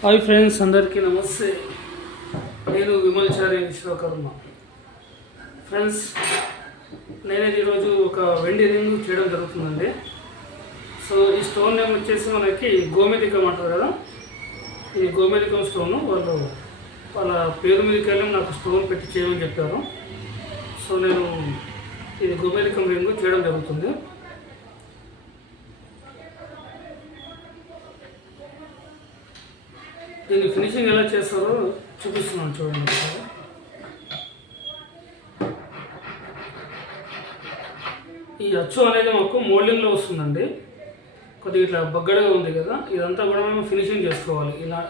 Hi friends అందరికీ నమస్తే. నేను విమల్చారి విశ్వకర్మ. ఫ్రెండ్స్ నేనైతే ఈరోజు ఒక వెండి రింగ్ చేయడం జరుగుతుందండి. సో ఈ స్టోన్ నేమ్ వచ్చేసి మనకి గోమేదికం అంటారు కదా. ఈ గోమేదికం స్టోన్ వాళ్ళు వాళ్ళ పేరు మీదకి వెళ్ళి నాకు స్టోన్ పెట్టి చేయమని చెప్పారు. సో నేను ఇది గోమేదికం రింగ్ చేయడం జరుగుతుంది. దీన్ని ఫినిషింగ్ ఎలా చేస్తారో చూపిస్తున్నాను చూడండి ఈ అచ్చు అనేది మాకు మోల్డింగ్లో వస్తుందండి. కొద్దిగా ఇట్లా బగ్గడగా ఉంది కదా ఇదంతా కూడా మేము ఫినిషింగ్ చేసుకోవాలి. ఇలా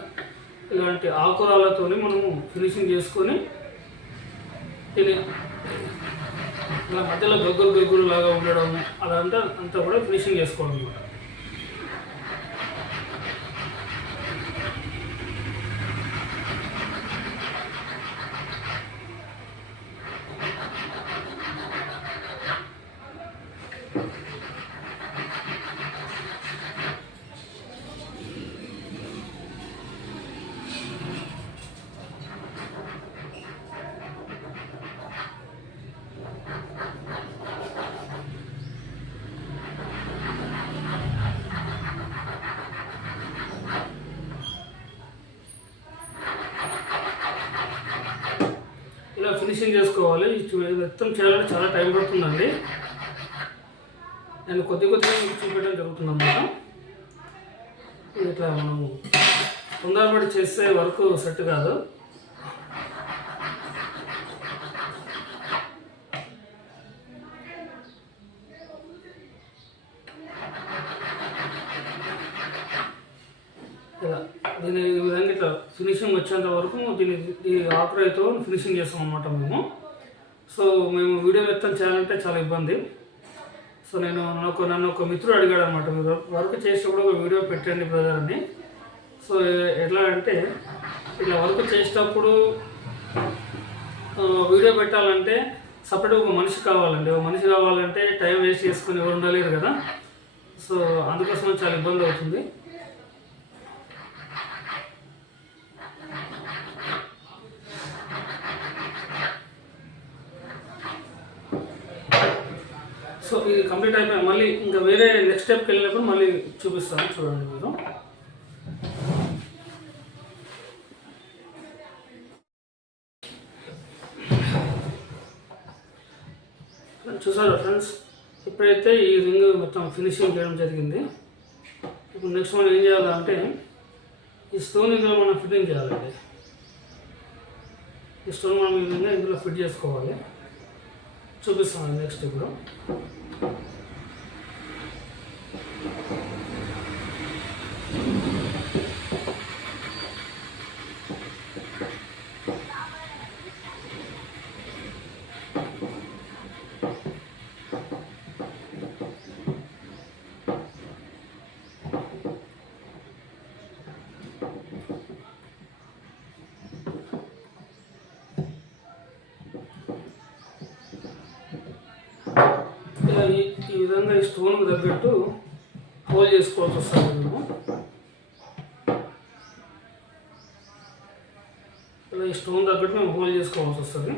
ఇలాంటి ఆకురాలతో మనము ఫినిషింగ్ చేసుకొని దీన్ని ఇలా మధ్యలో గగ్గులు గగ్గులు లాగా ఉండడం అలా అంతా అంతా కూడా ఫినిషింగ్ చేసుకోవాలన్నమాట. ఇలా ఫినిషింగ్ చేసుకోవాలి. వ్యక్తం మొత్తం చేయాలంటే చాలా టైం పడుతుందండి. నేను కొద్ది కొద్దిగా చూపించడం జరుగుతుంది అన్నమాట ఇట్లా మనం తొందరపడి చేస్తే వర్క్ సెట్ కాదు. ఇలా. దీని ఈ విధంగా ఇట్లా ఫినిషింగ్ వచ్చేంత వరకు దీన్ని ఈ ఆకురాయితో ఫినిషింగ్ చేస్తాం అనమాట మేము. సో మేము వీడియో వ్యక్తం చేయాలంటే చాలా ఇబ్బంది. సో నేను నాకు నన్ను ఒక మిత్రుడు అడిగాడు అనమాట మీరు వర్క్ చేసేటప్పుడు ఒక వీడియో పెట్టండి బ్రదర్ అని. సో ఎట్లా అంటే ఇట్లా వర్క్ చేసేటప్పుడు వీడియో పెట్టాలంటే సపరేట్ ఒక మనిషి కావాలండి. ఒక మనిషి కావాలంటే టైం వేస్ట్ చేసుకుని ఎవరు ఉండలేరు కదా. సో అందుకోసం చాలా ఇబ్బంది అవుతుంది. సో ఇది కంప్లీట్ అయిపోయి మళ్ళీ ఇంకా వేరే నెక్స్ట్ స్టెప్కి వెళ్ళినప్పుడు మళ్ళీ చూపిస్తాను. చూడండి మీరు. చూసారు ఫ్రెండ్స్? ఇప్పుడైతే ఈ రింగ్ మొత్తం ఫినిషింగ్ చేయడం జరిగింది. ఇప్పుడు నెక్స్ట్ మనం ఏం చేయాలంటే ఈ స్టోన్ ఇందులో మనం ఫిట్టింగ్ చేయాలండి. ఈ స్టోన్ మనం ఈ విధంగా ఇందులో ఫిట్ చేసుకోవాలి. చూపిస్తాను నెక్స్ట్ ఇప్పుడు ఇలా ఈ ఈ విధంగా ఈ స్టోన్కి తగ్గట్టు హోల్ చేసుకోవాల్సి వస్తుంది మేము. ఇలా ఈ స్టోన్ తగ్గట్టు మేము హోల్ చేసుకోవాల్సి వస్తుంది.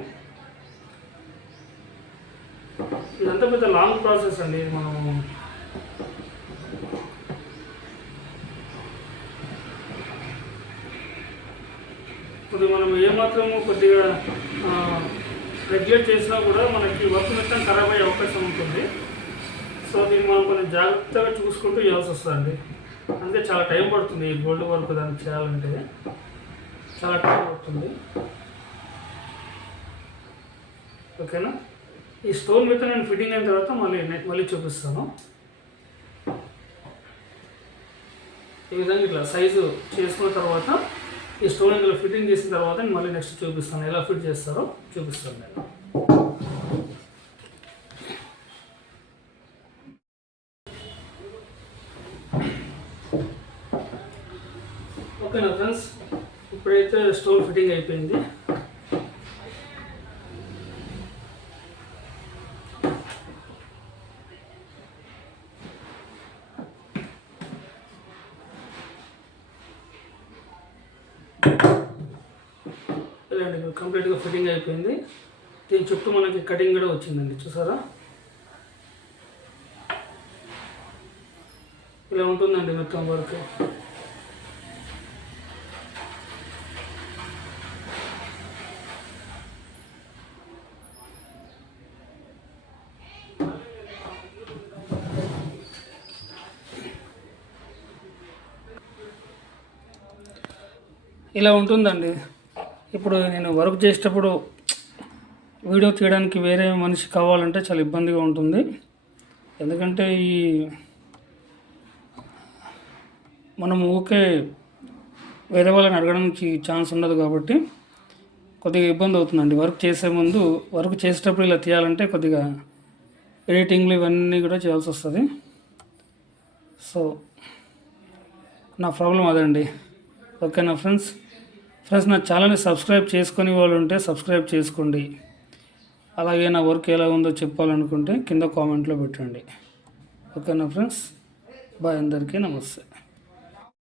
ఇదంతా పెద్ద లాంగ్ ప్రాసెస్ అండి. ఇది మనము కొద్దిగా మనం ఏమాత్రము కొద్దిగా రెగ్యులేట్ చేసినా కూడా మనకి వర్క్ మొత్తం ఖరాబ్ అయ్యే అవకాశం ఉంటుంది. సో దీన్ని మనం కొంచెం జాగ్రత్తగా చూసుకుంటూ చేయాల్సి వస్తుందండి. అందుకే చాలా టైం పడుతుంది ఈ గోల్డ్ వర్క్ దానికి చేయాలంటే. చాలా టైం పడుతుంది. ఓకేనా? ఈ స్టోన్ మీద నేను ఫిట్టింగ్ అయిన తర్వాత మళ్ళీ మళ్ళీ చూపిస్తాను. ఈ విధంగా ఇట్లా సైజు చేసుకున్న తర్వాత ఈ స్టోన్ ఇందులో ఫిట్టింగ్ చేసిన తర్వాత నేను మళ్ళీ నెక్స్ట్ చూపిస్తాను. ఎలా ఫిట్ చేస్తారో చూపిస్తాను నేను. ఓకేనా ఫ్రెండ్స్? ఇప్పుడైతే స్టోన్ ఫిట్టింగ్ అయిపోయింది. ఇలాంటి కంప్లీట్గా ఫిట్టింగ్ అయిపోయింది. దీని చుట్టూ మనకి కటింగ్ కూడా వచ్చిందండి చూసారా? ఇలా ఉంటుందండి మొత్తం వరకు. ఇలా ఉంటుందండి. ఇప్పుడు నేను వర్క్ చేసేటప్పుడు వీడియో తీయడానికి వేరే మనిషి కావాలంటే చాలా ఇబ్బందిగా ఉంటుంది. ఎందుకంటే ఈ మనం ఊకే వేరే వాళ్ళని అడగడానికి ఛాన్స్ ఉండదు కాబట్టి కొద్దిగా ఇబ్బంది అవుతుందండి. వర్క్ చేసే ముందు వర్క్ చేసేటప్పుడు ఇలా తీయాలంటే కొద్దిగా ఎడిటింగ్లు ఇవన్నీ కూడా చేయాల్సి వస్తుంది. సో నా ప్రాబ్లం అదండి. ఓకేనా ఫ్రెండ్స్? ఫ్రెండ్స్ నా ఛానల్ని సబ్స్క్రైబ్ చేసుకొని వాళ్ళు ఉంటే సబ్స్క్రైబ్ చేసుకోండి. అలాగే నా వర్క్ ఎలా ఉందో చెప్పాలనుకుంటే కింద కామెంట్లో పెట్టండి. ఓకేనా ఫ్రెండ్స్? బాయ్ అందరికీ నమస్తే.